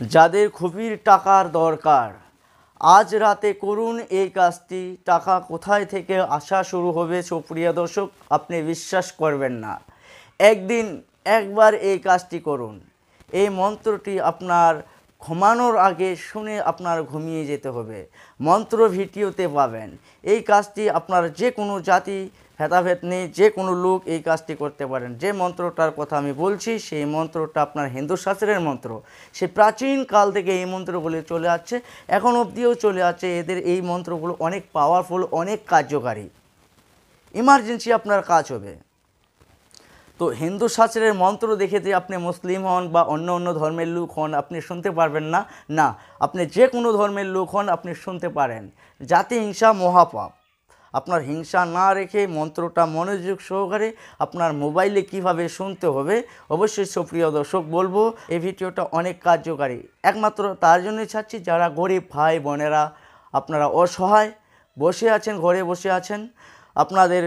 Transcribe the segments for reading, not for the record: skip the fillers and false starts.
যাদের খুবই টাকার দরকার আজ রাতে করুন এই কাজটি। টাকা কোথায় থেকে আসা শুরু হবে সুপ্রিয় দর্শক, আপনি বিশ্বাস করবেন না। একদিন একবার এই কাজটি করুন। এই মন্ত্রটি আপনার ঘুমানোর আগে শুনে আপনার ঘুমিয়ে যেতে হবে। মন্ত্র ভিডিওতে পাবেন। এই কাজটি আপনার যে কোনো জাতি ভেদাভেদ নেই, যে কোনো লোক এই কাজটি করতে পারেন। যে মন্ত্রটার কথা আমি বলছি সেই মন্ত্রটা আপনার হিন্দু শাস্ত্রের মন্ত্র। সে প্রাচীন কাল থেকে এই মন্ত্রগুলি চলে আসছে, এখন অবধিও চলে আসছে। এদের এই মন্ত্রগুলো অনেক পাওয়ারফুল, অনেক কার্যকারী। ইমার্জেন্সি আপনার কাজ হবে। তো হিন্দু শাস্ত্রের মন্ত্র দেখে যে আপনি মুসলিম হন বা অন্য অন্য ধর্মের লোক হন আপনি শুনতে পারবেন না, না, আপনি যে কোনো ধর্মের লোক হন আপনি শুনতে পারেন। জাতি হিংসা মহাপাপ। আপনার হিংসা না রেখে মন্ত্রটা মনোযোগ সহকারে আপনার মোবাইলে কিভাবে শুনতে হবে অবশ্যই সুপ্রিয় দর্শক বলবো। এই ভিডিওটা অনেক কার্যকারী, একমাত্র তার জন্যই ছাড়ছি যারা গরিব ভাই বোনেরা, আপনারা অসহায় বসে আছেন, ঘরে বসে আছেন, আপনাদের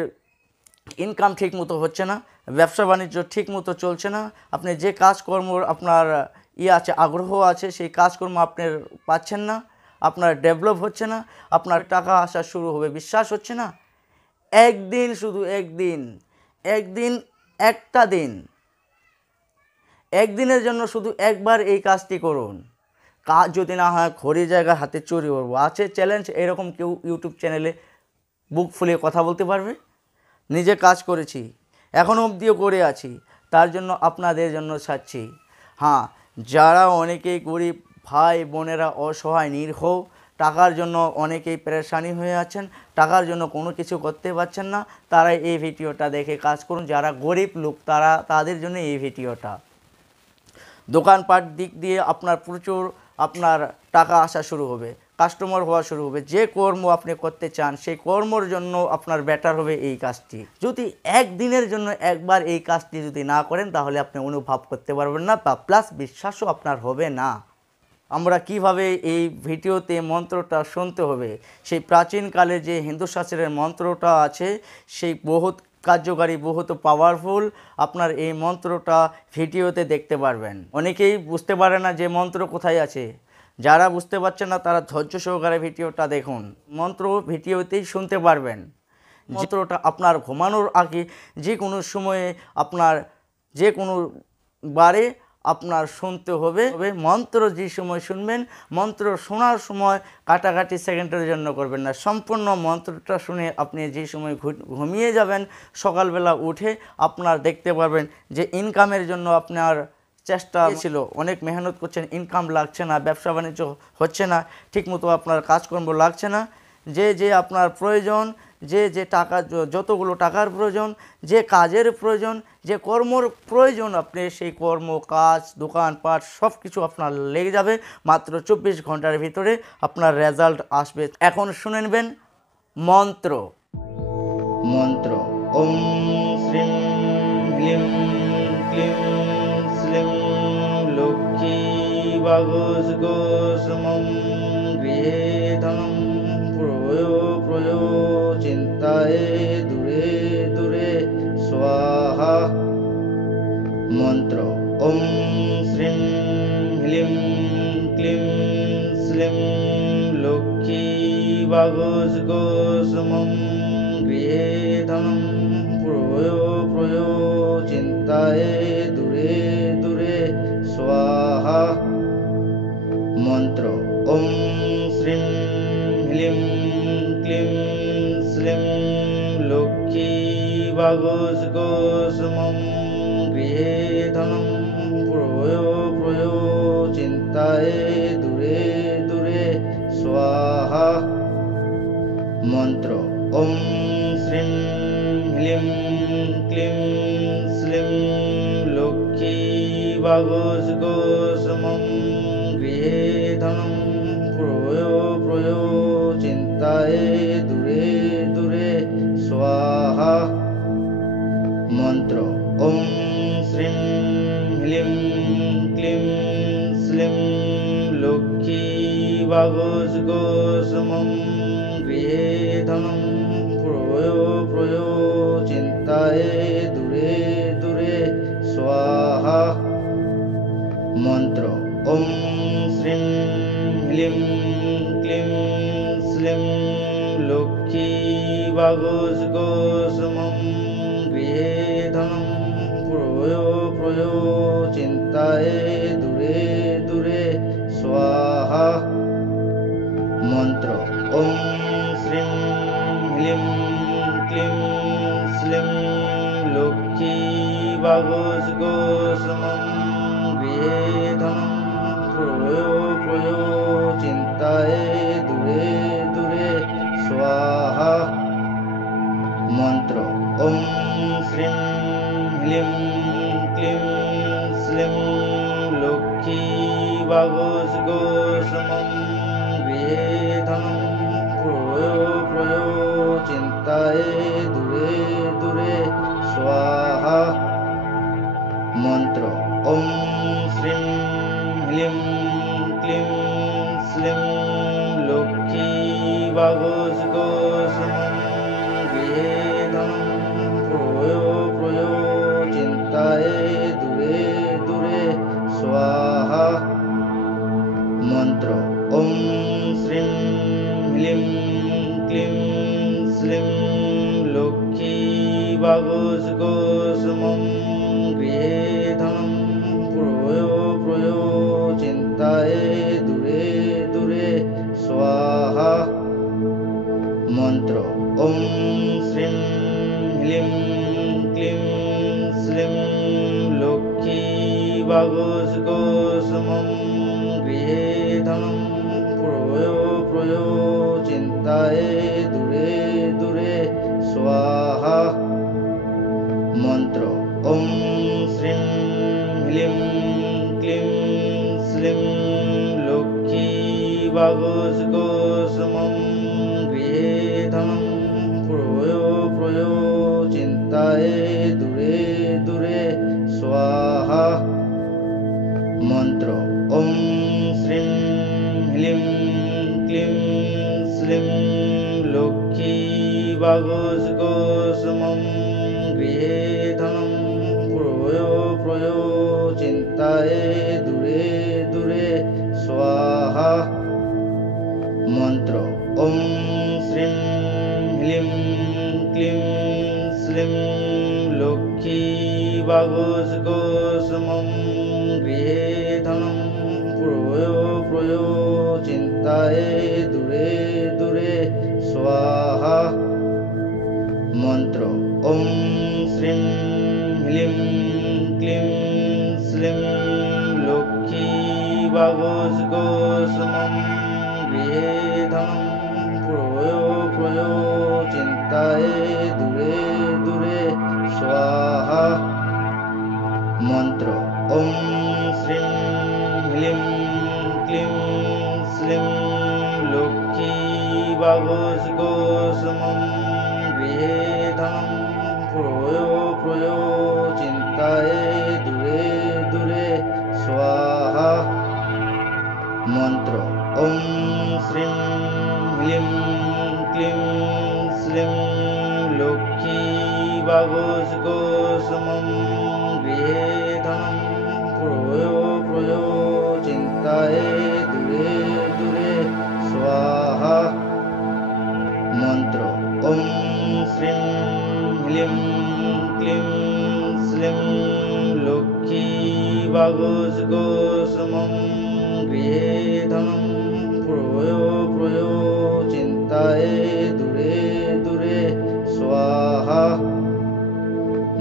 ইনকাম ঠিক মতো হচ্ছে না, ব্যবসা বাণিজ্য ঠিক মতো চলছে না, আপনি যে কাজকর্ম আপনার আছে আগ্রহ আছে সেই কাজকর্ম আপনি পাচ্ছেন না, আপনার ডেভেলপ হচ্ছে না, আপনার টাকা আসা শুরু হবে বিশ্বাস হচ্ছে না। একদিন, শুধু একদিন, একটা দিন, একদিনের জন্য শুধু একবার এই কাজটি করুন। কাজ যদি না হয় ঘড়ি জায়গা হাতে চুরি করবো আছে চ্যালেঞ্জ। এরকম কেউ ইউটিউব চ্যানেলে বুক ফুলিয়ে কথা বলতে পারবে? নিজে কাজ করেছি, এখনও অবধিও করে আছি, তার জন্য আপনাদের জন্য ছাড়ছি। হ্যাঁ, যারা অনেকেই গরিব ভাই বোনেরা অসহায় নিরীহ, টাকার জন্য অনেকেই পেরেশানি হয়ে আছেন, টাকার জন্য কোনো কিছু করতে পারছেন না, তারা এই ভিডিওটা দেখে কাজ করুন। যারা গরিব লোক তাদের জন্য এই ভিডিওটা। দোকানপাট দিক দিয়ে আপনার প্রচুর আপনার টাকা আসা শুরু হবে, কাস্টমার হওয়া শুরু হবে। যে কর্ম আপনি করতে চান সেই কর্মর জন্য আপনার বেটার হবে এই কাজটি। যদি একদিনের জন্য একবার এই কাজটি যদি না করেন তাহলে আপনি অনুভব করতে পারবেন না, বা প্লাস বিশ্বাসও আপনার হবে না। আমরা কিভাবে এই ভিডিওতে মন্ত্রটা শুনতে হবে, সেই প্রাচীনকালে যে হিন্দু শাস্ত্রের মন্ত্রটা আছে সেই বহুত কার্যকারী, বহুত পাওয়ারফুল। আপনার এই মন্ত্রটা ভিডিওতে দেখতে পারবেন। অনেকেই বুঝতে পারে না যে মন্ত্র কোথায় আছে। যারা বুঝতে পারছেন না তারা ধৈর্য সহকারে ভিডিওটা দেখুন। মন্ত্র ভিডিওতেই শুনতে পারবেন। মন্ত্রটা আপনার ঘুমানোর আগে যে কোনো সময়ে আপনার যে কোনো বারে আপনার শুনতে হবে। মন্ত্র যে সময় শুনবেন, মন্ত্র শোনার সময় কাটাকাটি সেকেন্ডের জন্য করবেন না। সম্পূর্ণ মন্ত্রটা শুনে আপনি যে সময় ঘুমিয়ে যাবেন, সকালবেলা উঠে আপনার দেখতে পারবেন যে ইনকামের জন্য আপনার চেষ্টা ছিল, অনেক মেহনত করছেন, ইনকাম লাগছে না, ব্যবসা বাণিজ্য হচ্ছে না, ঠিকমতো আপনার কাজকর্ম লাগছে না। যে আপনার প্রয়োজন, যে টাকা, যতগুলো টাকার প্রয়োজন, যে কাজের প্রয়োজন, যে কর্মর প্রয়োজন, আপনি সেই কর্ম, কাজ, দোকানপাট সব কিছু আপনার লেগে যাবে। মাত্র 24 ঘন্টার ভিতরে আপনার রেজাল্ট আসবে। এখন শুনে নেবেন মন্ত্র। ওম শ্রীং ক্লিং ক্লিং শ্লিং লক্ষ্মী বাগস গোসমং গৃহে ধনম প্রয়ো প্রয়ো চিন্তায় দূরে দূরে স্বাহা। মন্ত্র ওম শ্রীং হ্লিং ক্লিং শ্লিং লক্ষ্মী বাগস গোসমং গৃহে ধনম প্রয়ো প্রয়ো চিন্তায় দূরে দূরে স্বাহা। মন্ত্র ওম শ্রীং হ্লিং ক্লিং শ্লিং লক্ষ্মী বাগস গোসমং গৃহে ধনম প্রয়ো প্রয়ো চিন্তায় দূরে দূরে স্বাহা। মন্ত্র ওম শ্রীং হ্লিং ক্লিং শ্লিং লক্ষ্মী বাগস গোসমং গৃহে ধনম প্রয়ো প্রয়ো চিন্তায় দূরে দূরে স্বাহা। মন্ত্র ওম শ্রীং হ্লিং ক্লিং শ্লিং লক্ষ্মী বাগস গোসমং গৃহে ধনম প্রয়ো প্রয়ো চিন্তায় দূরে দূরে স্বাহা। মন্ত্র ॐ श्रीं ह्लीं क्लीं श्लीं लक्ष्मी वागसगोसमं गृहे धनं प्रयो प्रयो चिन्ताय दूरे दूरे स्वाहा मंत्र ॐ श्रीं ह्लीं क्लीं श्लीं लक्ष्मी वागसगोसमं गृहे धनं प्रयो प्रयो चिन्ताय दूरे दूरे स्वाहा मंत्र ॐ श्रीं ह्लीं क्लीं श्लीं लक्ष्मी वागसगोसमं गृहे धनं प्रयो प्रयो चिन्ताय दूरे दूरे स्वाहा मंत्र ॐ श्रीं ह्लीं क्लीं श्लीं लक्ष्मी वागसगोसमं गृहे धनं प्रयो प्रयो चिन्ताय दूरे दूरे स्वाहा मंत्र ॐ श्रीं ह्लीं क्लीं श्लीं लक्ष्मी वागसगोसमं गृहे धनं प्रयो प्रयो चिन्ताय दूरे दूरे स्वाहा मंत्र ॐ श्रीं ह्लीं क्लीं श्लीं लक्ष्मी वागसगोसमं गृहे धनं प्रयो प्रयो चिन्ताय दूरे दूरे स्वाहा मंत्र ॐ श्रीं ह्लीं क्लीं श्लीं लक्ष्मी वागसगोसमं गृहे धनं प्रयो प्रयो चिन्ताय दूरे दूरे स्वाहा मंत्र ॐ श्रीं ह्लीं क्लीं श्लीं लक्ष्मी वागसगोसमं गृहे धनं प्रयो प्रयो चिन्ताय दूरे दूरे स्वाहा मंत्र ॐ श्रीं ह्लीं क्लीं श्लीं लक्ष्मी वागसगोसमं गृहे धनं प्रयो प्रयो चिन्ताय दूरे दूरे स्वाहा मंत्र ॐ श्रीं ह्लीं क्लीं श्लीं लक्ष्मी वागसगोसमं गृहे धनं प्रयो प्रयो चिन्ताय दूरे दूरे स्वाहा मंत्र ॐ श्रीं ह्लीं क्लीं श्लीं लक्ष्मी वागसगोसमं गृहे धनं प्रयो प्रयो चिन्ताय दूरे दूरे स्वाहा मंत्र ॐ श्रीं ह्लीं क्लीं श्लीं लक्ष्मी वागसगोसमं गृहे धनं प्रयो प्रयो चिन्ताय दूरे दूरे स्वाहा मंत्र ॐ श्रीं ह्लीं क्लीं श्लीं लक्ष्मी वागसगोसमं गृहे धनं प्रयो प्रयो चिन्ताय दूरे दूरे स्वाहा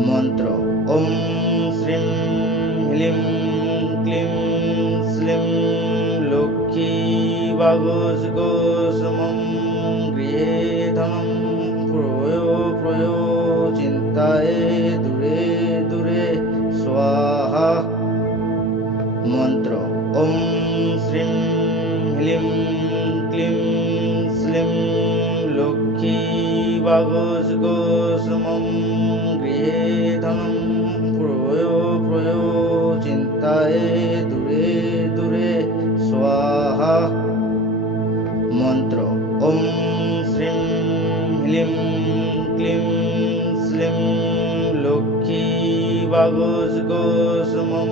मंत्र ॐ श्रीं ह्लीं क्लीं श्लीं लक्ष्मी वागसगोसमं गृहे धनं प्रयो प्रयो चिन्ताय दूरे दूरे स्वाहा मंत्र ॐ श्रीं ह्लीं क्लीं श्लीं लक्ष्मी वागसगोसमं गृहे धनं प्रयो प्रयो चिन्ताय दूरे दूरे स्वाहा मंत्र ॐ श्रीं ह्लीं क्लीं श्लीं लक्ष्मी वागसगोसमं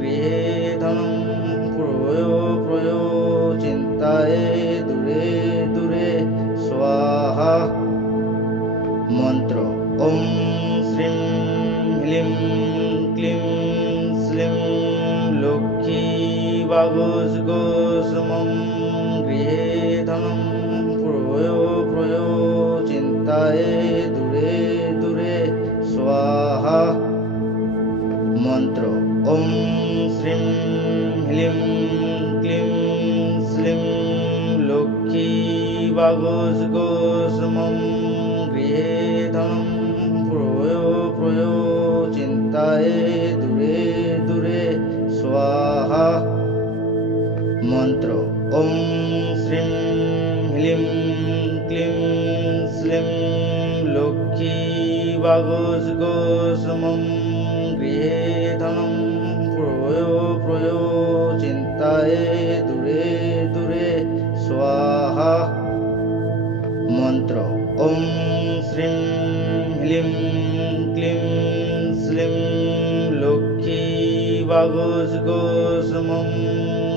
गृहे धनं वागुष्गोषमं गृहे धनं प्रयो प्रयो चिन्ताये दूरे दूरे स्वाहा। मंत्र ओम श्रीं ह्रीं क्लीं श्रीं लक्ष्मी वागुष्गोषमं गृहे धनं प्रयो प्रयो चिन्ताये दूरे दूरे स्वाहा। मंत्र ओम श्रीं ह्रीं क्लीं श्रीं लक्ष्मी वागुष्गोषमं गृहे धनं प्रयो प्रयो चिन्ताये दूरे दूरे स्वाहा। मंत्र ओम श्रीं ह्रीं क्लीं श्रीं लक्ष्मी वागुष्गोषमं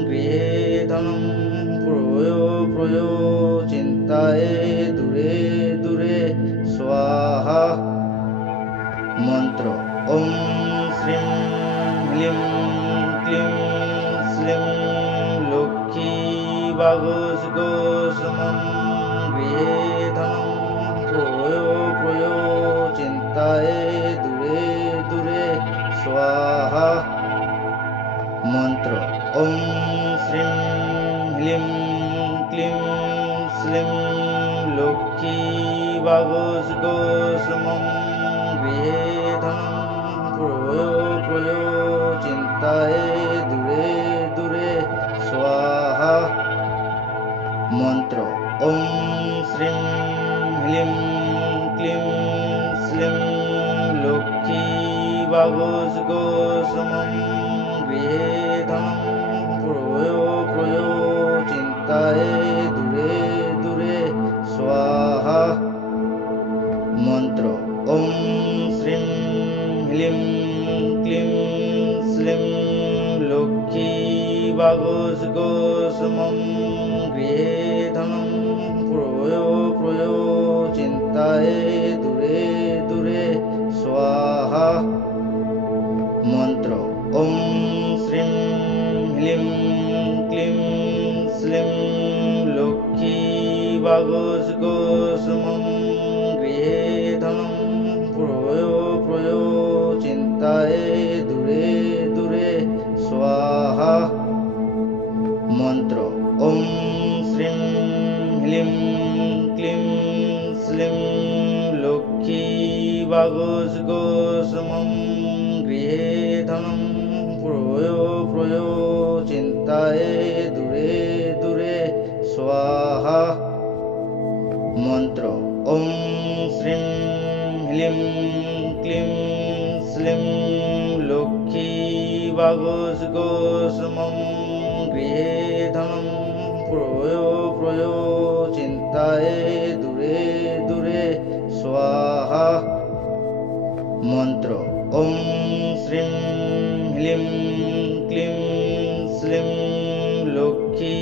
गृहे धनं प्रयो प्रयो चिन्ताये दूरे दूरे स्वाहा। मंत्र ओम श्रीं ह्रीं क्लीं श्रीं लक्ष्मी वागुष्गोषमं गृहे धनं प्रयो प्रयो चिन्ताये दूरे दूरे स्वाहा। मंत्र ओम श्रीं ह्रीं क्लीं श्रीं लक्ष्मी वागुष्गोषमं गृहे धनं प्रयो प्रयो चिन्ताये दूरे दूरे स्वाहा। मंत्र ओम श्रीं ह्रीं क्लीं श्रीं लक्ष्मी वागुष्गोषमं गृहे धनं प्रयो प्रयो चिन्ताये दूरे दूरे स्वाहा। मंत्र ओम श्रीं ह्रीं क्लीं श्रीं लक्ष्मी वागुष्गोषमं गृहे धनं प्रयो प्रयो चिन्ताये दूरे दूरे स्वाहा। मंत्र ओम श्रीं ह्रीं क्लीं श्रीं लक्ष्मी वागुष्गोषमं गृहे धनं प्रयो प्रयो चिन्ताये दूरे दूरे स्वाहा। मंत्र ओम श्रीं ह्रीं क्लीं श्रीं लक्ष्मी वागुष्गोषमं गृहे धनं प्रयो प्रयो चिन्ताये दूरे दूरे स्वाहा। मंत्र ओम श्रीं ह्रीं क्लीं श्रीं लक्ष्मी वागुष्गोषमं गृहे धनं प्रयो प्रयो चिन्ताये दूरे दूरे स्वाहा। मंत्र ओम श्रीं ह्रीं क्लीं श्रीं लक्ष्मी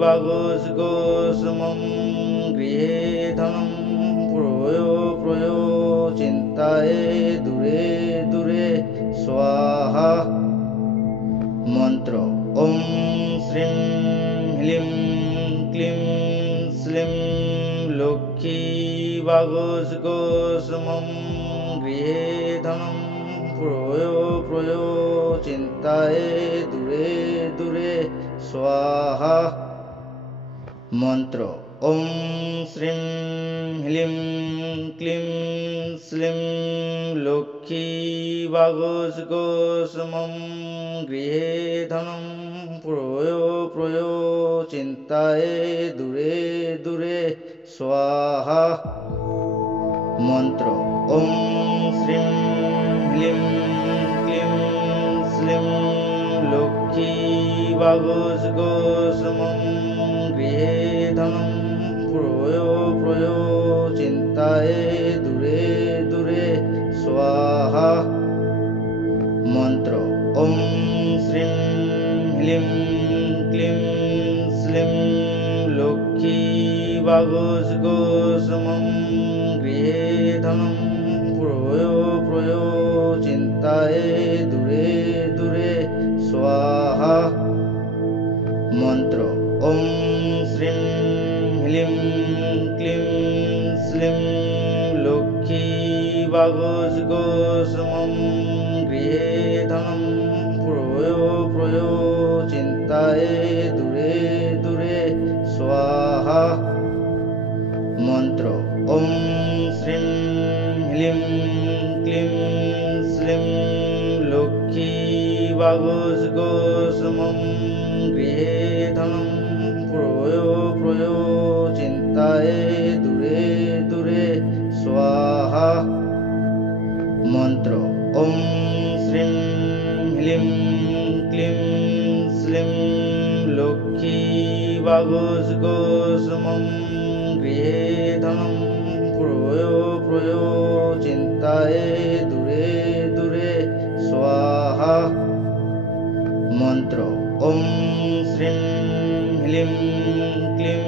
वागुष्गोषमं गृहे धनं प्रयो प्रयो चिन्ताये दूरे दूरे स्वाहा। मंत्र ओम श्रीं ह्रीं क्लीं श्रीं लक्ष्मी वागुष्गोषमं गृहे धनं प्रयो प्रयो चिन्ताये दूरे दूरे स्वाहा। मंत्र ओम श्रीं ह्रीं क्लीं श्रीं लक्ष्मी वागुष्गोषमं गृहे धनं प्रयो प्रयो चिन्ताये दूरे दूरे स्वाहा। मंत्र ओम श्रीं ह्रीं क्लीं श्रीं लक्ष्मी वागुष्गोषमं गृहे धनं प्रयो प्रयो चिन्ताये दूरे दूरे स्वाहा। मंत्र ओम श्रीं ह्रीं क्लीं श्रीं लक्ष्मी वागुष्गोषमं गृहे धनं प्रयो प्रयो चिन्ताये दूरे दूरे स्वाहा। চিন্তায় দূরে দূরে স্বাহা মন্ত্র ওম শ্রীং হ্লিং ক্লিং শ্লিং লক্ষ্মী বাগস গোসমম গৃহে ধনম প্রয়ো প্রয়ো চিন্তায় দূরে দূরে স্বাহা মন্ত্র ওম শ্রীং হ্লিং ক্লিং শ্লিং লক্ষ্মী বাগস গোসমম গৃহে ধনম প্রয়ো প্রয়ো চিন্তায় দূরে দূরে স্বাহা মন্ত্র ওম শ্রীং হ্লিং ক্লিং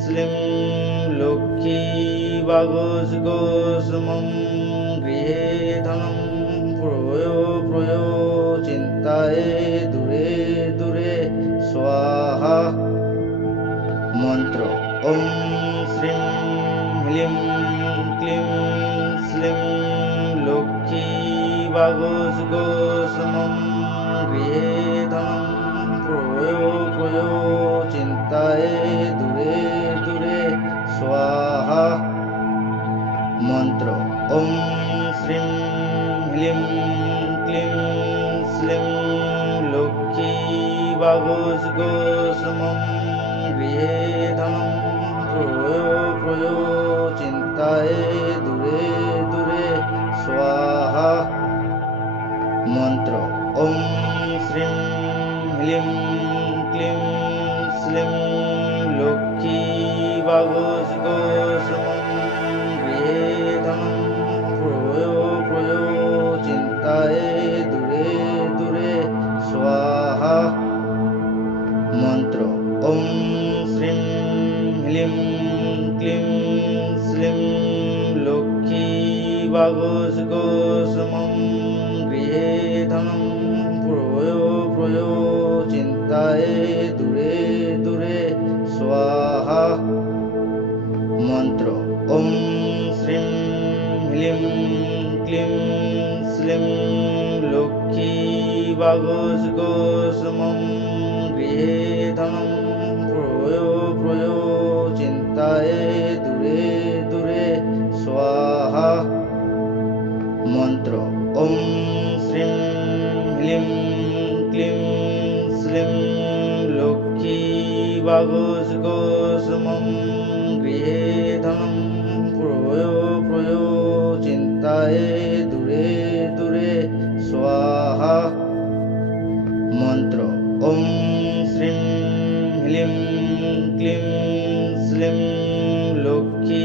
শ্লিং লক্ষ্মী বাগস গোসমম গৃহে ধনম প্রয়ো প্রয়ো চিন্তায় দূরে দূরে স্বাহা মন্ত্র ওম শ্রীং হ্লিং ক্লিং শ্লিং লক্ষ্মী বাগস গোসমম গৃহে ধনম প্রয়ো প্রয়ো চিন্তায় দূরে দূরে স্বাহা মন্ত্র ওম শ্রীং হ্লিং ক্লিং শ্লিং লক্ষ্মী বাগস গোসমম গৃহে ধনম প্রয়ো প্রয়ো চিন্তায় দূরে দূরে স্বাহা মন্ত্র ওম শ্রীং হ্লিং ক্লিং শ্লিং লক্ষ্মী বাগস গোসমম গৃহে ধনম প্রয়ো প্রয়ো চিন্তায় দূরে দূরে স্বাহা মন্ত্র ওম শ্রীং হ্লিং ক্লিং শ্লিং লক্ষ্মী বাগস গোসমম গৃহে ধনম প্রয়ো প্রয়ো চিন্তায় দূরে দূরে স্বাহা মন্ত্র ওম শ্রীং হ্লিং ক্লিং শ্লিং লক্ষ্মী বাগস গোসমম গৃহে ধনম প্রয়ো প্রয়ো চিন্তায় দূরে দূরে স্বাহা মন্ত্র ওম শ্রীং হ্লিং ক্লিং শ্লিং লক্ষ্মী বাগস গোসমম গৃহে ধনম প্রয়ো প্রয়ো চিন্তায় দূরে দূরে স্বাহা মন্ত্র ওম শ্রীং হ্লিং ক্লিং শ্লিং লক্ষ্মী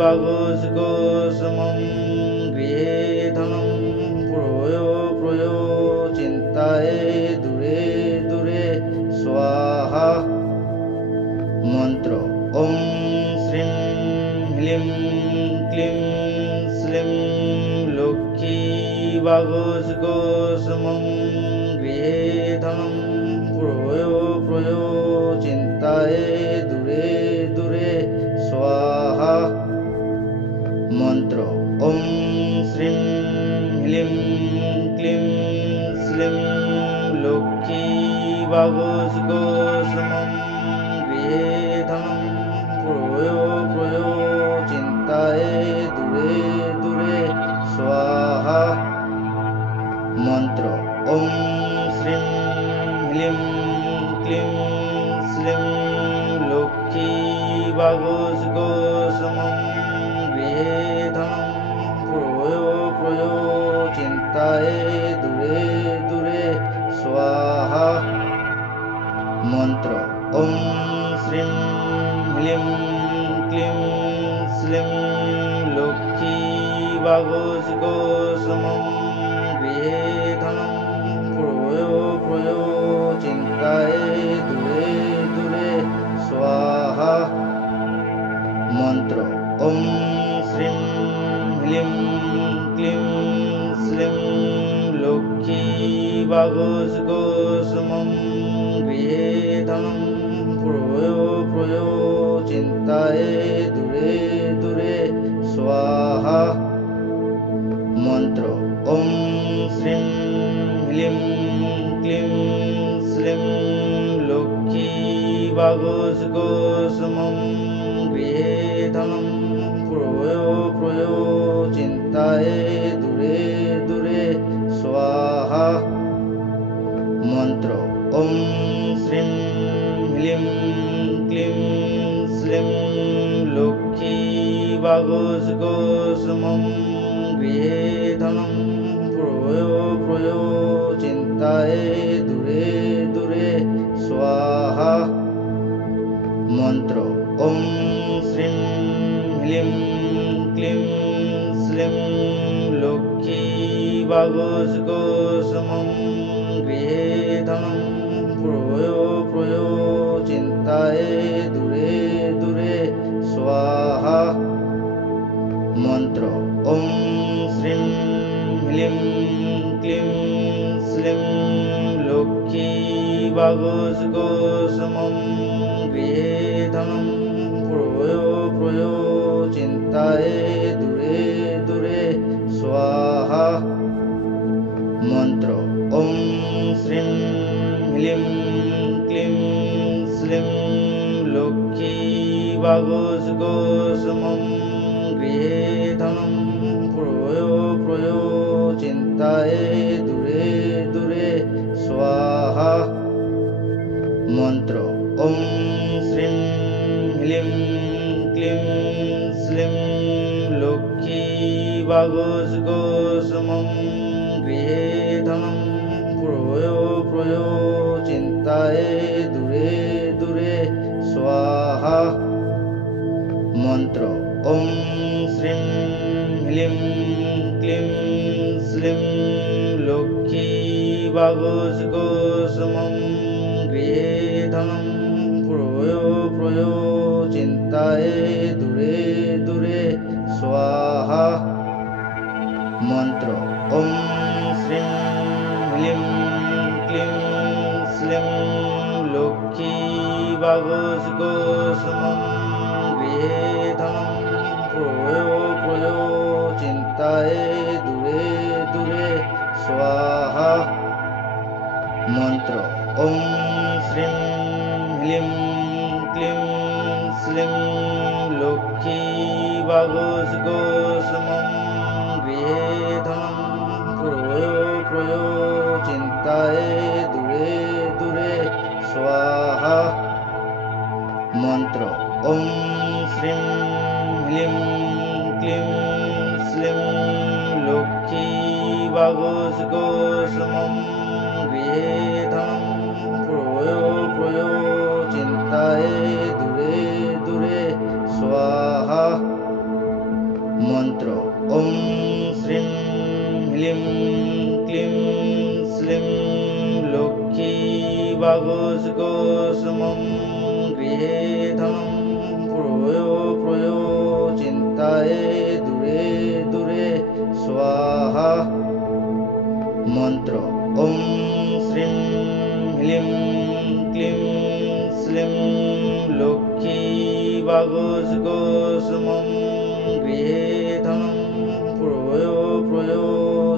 বাগস গোসমম গৃহে ধনম প্রয়ো প্রয়ো চিন্তায় দূরে দূরে স্বাহা মন্ত্র ওম শ্রীং হ্লিং ক্লিং শ্লিং লক্ষ্মী বাগস গোসমম গৃহে ধনম প্রয়ো প্রয়ো চিন্তায় দূরে দূরে স্বাহা মন্ত্র ওম শ্রীং হ্লিং ক্লিং শ্লিং লক্ষ্মী বাগস গোসমম গৃহে ধনম প্রয়ো প্রয়ো চিন্তায় দূরে দূরে স্বাহা মন্ত্র ওম শ্রীং হ্লিং ক্লিং শ্লিং লক্ষ্মী বাগস গোসমম গৃহে ধনম প্রয়ো প্রয়ো চিন্তায় দূরে দূরে স্বাহা মন্ত্র ওম শ্রীং হ্লিং ক্লিং শ্লিং লক্ষ্মী বাগস গোসমম গৃহে ধনম প্রয়ো প্রয়ো চিন্তায় দূরে দূরে স্বাহা মন্ত্র ওম শ্রীং হ্লিং ক্লিং শ্লিং লক্ষ্মী বাগস গোসমম গৃহে ধনম প্রয়ো প্রয়ো চিন্তায় দূরে দূরে স্বাহা মন্ত্র ওম শ্রীং হ্লিং ক্লিং শ্লিং वागुष्गोष्मं गृहे धनं प्रयो प्रयो चिन्ताय दूरे दूरे स्वाहा मंत्र ओम श्रीं ह्रीं क्लीं श्रीं लक्ष्मी वागुष्गोष्मं गृहे धनं प्रयो प्रयो चिन्ताय दूरे दूरे स्वाहा मंत्र ओम श्रीं ह्रीं क्लीं श्रीं लक्ष्मी वागुष्गोष्मं गृहे धनं प्रयो प्रयो चिन्ताय दूरे दूरे स्वाहा मंत्र ओम श्रीं ह्रीं क्लीं श्रीं लक्ष्मी वागुष्गोष्मं गृहे धनं प्रयो प्रयो चिन्ताय दूरे दूरे स्वाहा मंत्र ओम श्रीं ह्रीं क्लीं श्रीं लक्ष्मी वागुष्गोष्मं गृहे धनं प्रयो प्रयो चिन्ताय दूरे दूरे स्वाहा मंत्र ओम श्रीं ह्रीं क्लीं श्रीं लक्ष्मी वागुष्गोष्मं गृहे धनं प्रयो प्रयो चिन्ताय दूरे दूरे स्वाहा मंत्र ओम श्रीं ह्रीं क्लीं श्रीं लक्ष्मी वागुष्गोष्मं गृहे धनं प्रयो प्रयो चिन्ताय दूरे दूरे स्वाहा मंत्र ओम श्रीं ह्रीं क्लीं श्रीं लक्ष्मी वागुष्गोष्मं गृहे धनं प्रयो प्रयो चिन्ताय दूरे दूरे स्वाहा मंत्र ओम श्रीं ह्रीं क्लीं श्रीं लक्ष्मी वागुष्गोष्मं गृहे धनं प्रयो प्रयो चिन्ताय दूरे दूरे स्वाहा मंत्र ओम श्रीं ह्रीं क्लीं श्रीं लक्ष्मी वागुष्गोष्मं गृहे धनं प्रयो प्रयो चिन्ताय दूरे दूरे स्वाहा मंत्र ओम श्रीं ह्रीं क्लीं श्रीं लक्ष्मी वागुष्गोष्मं गृहे धनं प्रयो प्रयो चिन्ताय दूरे दूरे स्वाहा मंत्र ओम श्रीं ह्रीं क्लीं श्रीं लक्ष्मी वागुष्गोष्मं गृहे धनं प्रयो प्रयो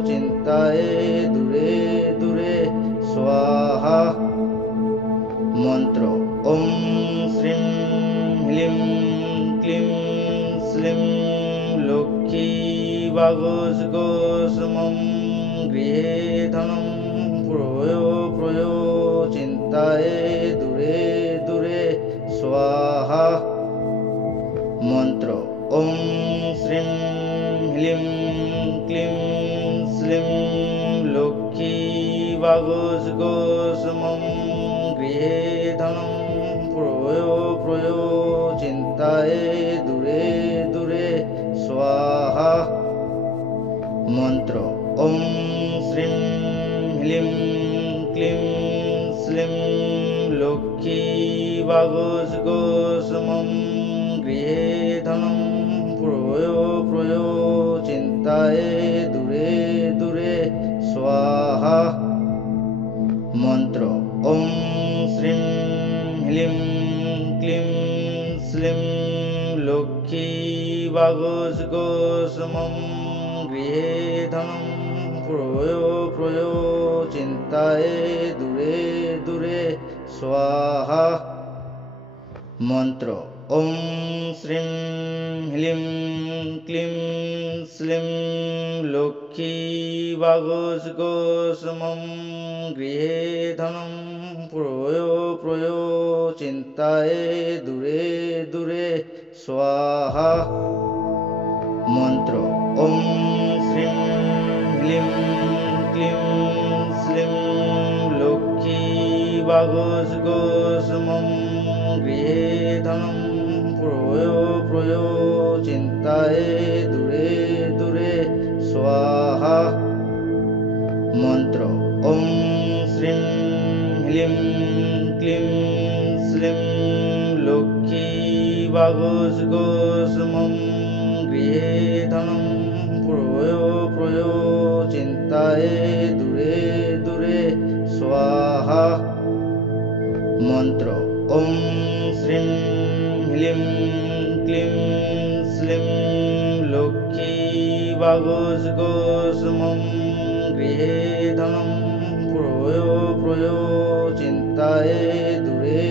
चिन्ताय दूरे दूरे स्वाहा मंत्र ओम श्रीं ह्रीं क्लीं श्रीं लक्ष्मी वागुष्गोष्मं गृहे धनं प्रयो प्रयो चिन्ताय दूरे दूरे स्वाहा मंत्र ओम श्रीं ह्रीं क्लीं श्रीं लक्ष्मी वागुष्गोष्मं गृहे धनं प्रयो प्रयो चिन्ताय दूरे दूरे स्वाहा मंत्र ओम श्रीं ह्रीं क्लीं श्रीं लक्ष्मी वागुष्गोष्मं गृहे धनं प्रयो प्रयो चिन्ताय दूरे दूरे स्वाहा मंत्र ओम श्रीं ह्रीं क्लीं श्रीं लक्ष्मी वागुष्गोष्मं गृहे धनं प्रयो प्रयो चिन्ताय दूरे दूरे स्वाहा মন্ত্র ওম শ্রীং হ্লিং ক্লিং শ্লিং লক্ষ্মী বাগসগোসমম গৃহে ধনম প্রয়ো প্রয়ো চিন্তায়ে দূরে দূরে স্বাহা। মন্ত্র ওম শ্রীং হ্লিং ক্লিং শ্লিং লক্ষ্মী বাগসগোসমম গৃহে ধনম প্রয়ো প্রয়ো চিন্তায়ে দূরে দূরে স্বাহা। মন্ত্র ওম শ্রীং হ্লিং ক্লিং শ্লিং লক্ষ্মী বাগসগোসমম গৃহে ধনম প্রয়ো প্রয়ো চিন্তায়ে দূরে দূরে স্বাহা। মন্ত্র ওম শ্রীং হ্লিং ক্লিং শ্লিং লক্ষ্মী বাগসগোসমম গৃহে ধনম প্রয়ো প্রয়ো চিন্তায়ে দূরে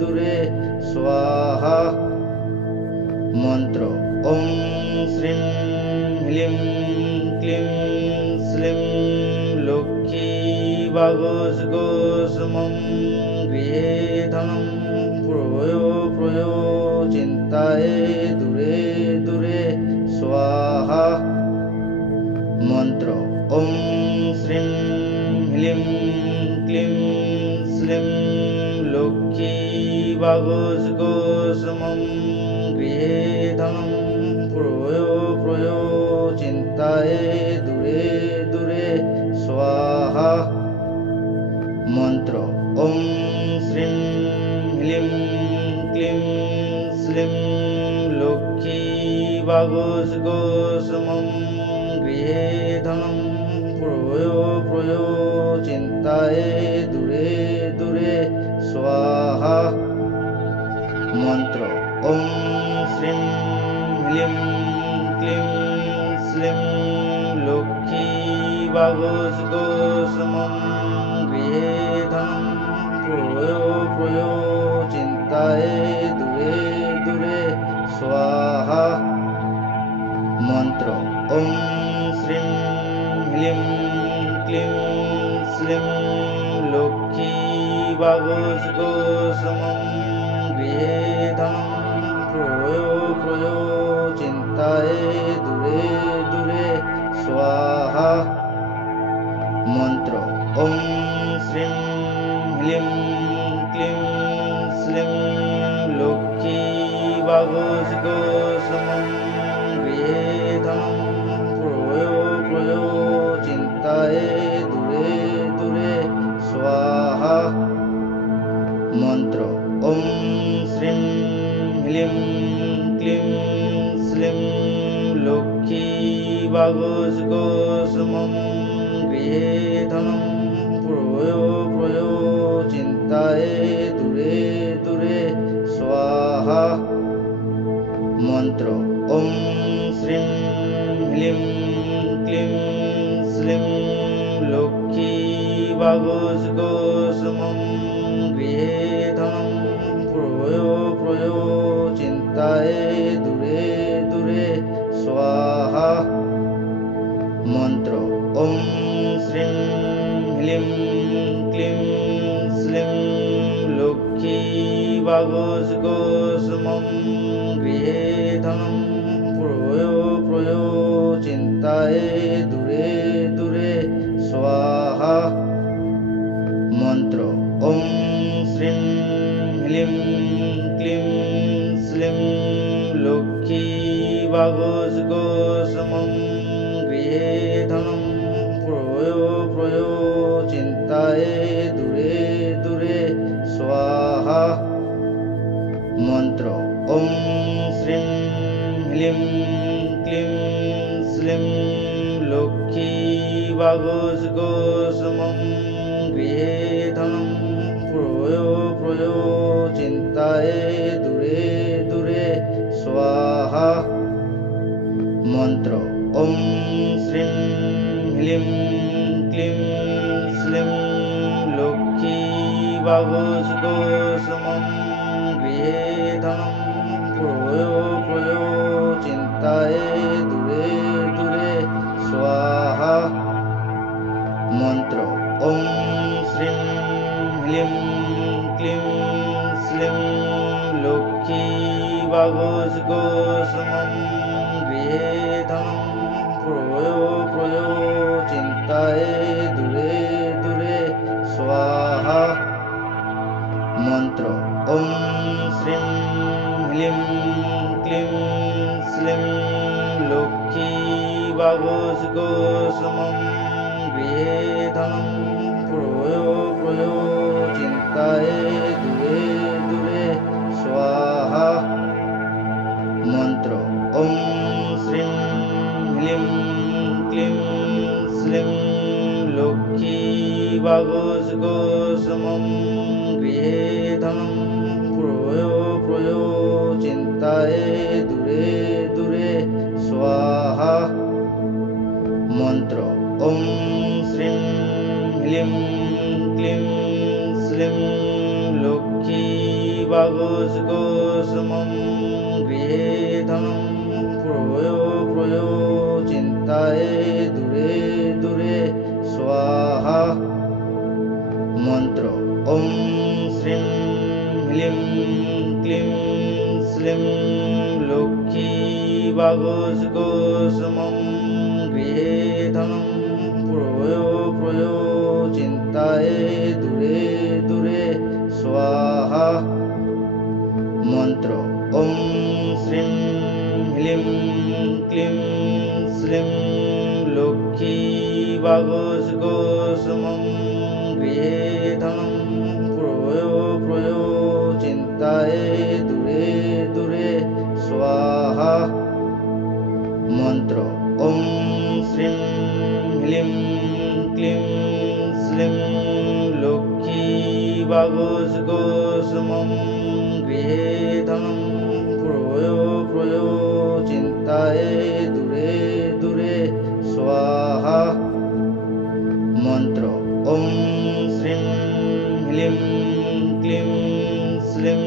দূরে স্বাহা। মন্ত্র ওম শ্রীং হ্লিং ক্লিং শ্লিং লক্ষ্মী বাগসগোসমম গৃহে ধনম প্রয়ো প্রয়ো চিন্তায়ে দূরে দূরে স্বাহা। মন্ত্র ওম শ্রীং হ্লিং ক্লিং শ্লিং লক্ষ্মী বাগসগোসমম গৃহে ধনম প্রয়ো প্রয়ো চিন্তায়ে দূরে দূরে স্বাহা। মন্ত্র ওম শ্রীং হ্লিং ক্লিং শ্লিং লক্ষ্মী বাগসগোসমম গৃহে ধনম প্রয়ো প্রয়ো চিন্তায়ে দূরে দূরে স্বাহা। মন্ত্র ওম শ্রীং হ্লিং ক্লিং শ্লিং লক্ষ্মী বাগসগোসমম গৃহে ধনম প্রয়ো প্রয়ো চিন্তায়ে দূরে দূরে স্বাহা। মন্ত্র ওম শ্রীং হ্লিং ক্লিং শ্লিং লক্ষ্মী বাগসগোসমম গৃহে ধনম প্রয়ো প্রয়ো চিন্তায়ে দূরে দূরে স্বাহা। মন্ত্র ওম শ্রীং হ্লিং ক্লিং শ্লিং লক্ষ্মী বাগসগোসমম গৃহে ধনম প্রয়ো প্রয়ো চিন্তায়ে দূরে দূরে স্বাহা। মন্ত্র ওম শ্রীং হ্লিং ক্লিং শ্লিং লক্ষ্মী বাগসগোসমম গৃহে ধনম প্রয়ো প্রয়ো চিন্তায়ে দূরে দূরে স্বাহা। মন্ত্র ওম শ্রীং হ্লিং ক্লিং শ্লিং লক্ষ্মী বাগসগোসমম গৃহে ধনম প্রয়ো প্রয়ো চিন্তায়ে দূরে দূরে স্বাহা। মন্ত্র ওম শ্রীং হ্লিং ক্লিং শ্লিং লক্ষ্মী বাগসগোসমম গৃহে ধনম প্রয়ো প্রয়ো চিন্তায়ে দূরে দূরে স্বাহা। মন্ত্র ওম শ্রীং হ্লিং ক্লিং শ্লিং লক্ষ্মী বাগসগোসমম গৃহে ধনম প্রয়ো প্রয়ো চিন্তায়ে দূরে দূরে স্বাহা। মন্ত্র ওম শ্রীং হ্লিং ক্লিং শ্লিং লক্ষ্মী বাগসগোসমম গৃহে ধনম প্রয়ো প্রয়ো চিন্তায়ে দূরে দূরে স্বাহা। মন্ত্র ওম শ্রীং হ্লিং ক্লিং শ্লিং লক্ষ্মী বাগসগোসমম গৃহে গৃহে ধনম প্রয়ো প্রয়ো চিন্তায় দূরে দূরে স্বাহা। মন্ত্র ওম শ্রীং হ্লিং ক্লিং শ্লিং লক্ষ্মী বাগোজগোসমম গৃহে ধনম প্রয়ো প্রয়ো চিন্তায় দূরে দূরে স্বাহা। মন্ত্র ওম শ্রীং হ্লিং ক্লিং শ্লিং লক্ষ্মী বাগোজগোসমম গৃহে ধনম প্রয়ো প্রয়ো চিন্তায় দূরে দূরে স্বাহা। মন্ত্র ওম শ্রীং হ্লিং ক্লিং শ্লিং লক্ষ্মী বাগোজগোসমম গৃহে ধনম প্রয়ো প্রয়ো চিন্তায় দূরে দূরে স্বাহা। মন্ত্র ওম শ্রীং হ্লিং ক্লিং শ্লিং লক্ষ্মী বাগোজগোসমম গৃহে ধনম প্রয়ো প্রয়ো চিন্তায় দূরে দূরে স্বাহা। মন্ত্র ওম শ্রীং হ্লিং ক্লিং শ্লিং লক্ষ্মী বাগোজগোসমম গৃহে ধনম প্রয়ো প্রয়ো চিন্তায় দূরে দূরে স্বাহা। মন্ত্র ওম শ্রীং হ্লিং ক্লিং শ্লিং লক্ষ্মী বাগোজগোসমম গৃহে ধনম প্রয়ো প্রয়ো চিন্তায় দূরে দূরে স্বাহা। মন্ত্র ওম শ্রীং হ্লিং ক্লিং শ্লিং লক্ষ্মী বাগোজগোসমম গৃহে ধনম প্রয়ো প্রয়ো চিন্তায় দূরে দূরে স্বাহা। মন্ত্র ওম শ্রীং হ্লিং ক্লিং শ্লিং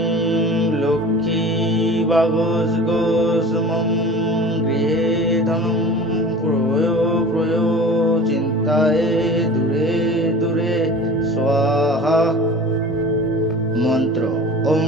লক্ষ্মী বাগোজগোসমম গৃহে ধনম প্রয়ো প্রয়ো চিন্তায় দূরে দূরে স্বাহা। মন্ত্র ওম